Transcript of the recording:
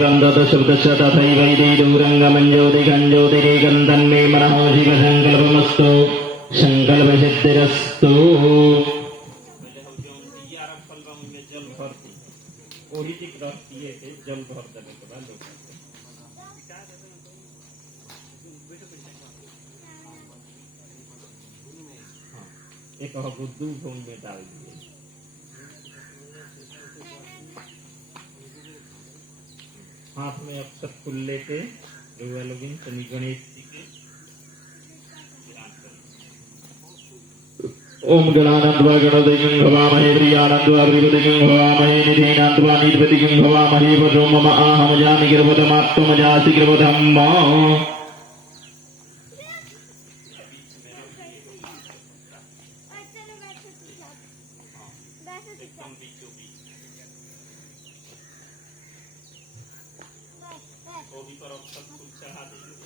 गन्धदशब्दश्च तथैवैदेदूरङ्गमञ्ज्योतिखञ्ज्योतिरेकं तन्मे मनः शिवसङ्कल्पमस्तु संकल्पसिद्धिरस्तु। एक बुद्धू भूमि में डाल दिए। हाथ में अक्षर फूल लेके शनि गणेश जी के ओम गणानंदवा गणपतिं भवामहे प्रियानंदवा प्रियपतिं भवामहे निधीनानंदवा निधपतिं भवामहे वशो मम आहम जामि कृपतमात्मजासि कृपतम् और भी पर अक्षर फूल चढ़ा देंगे।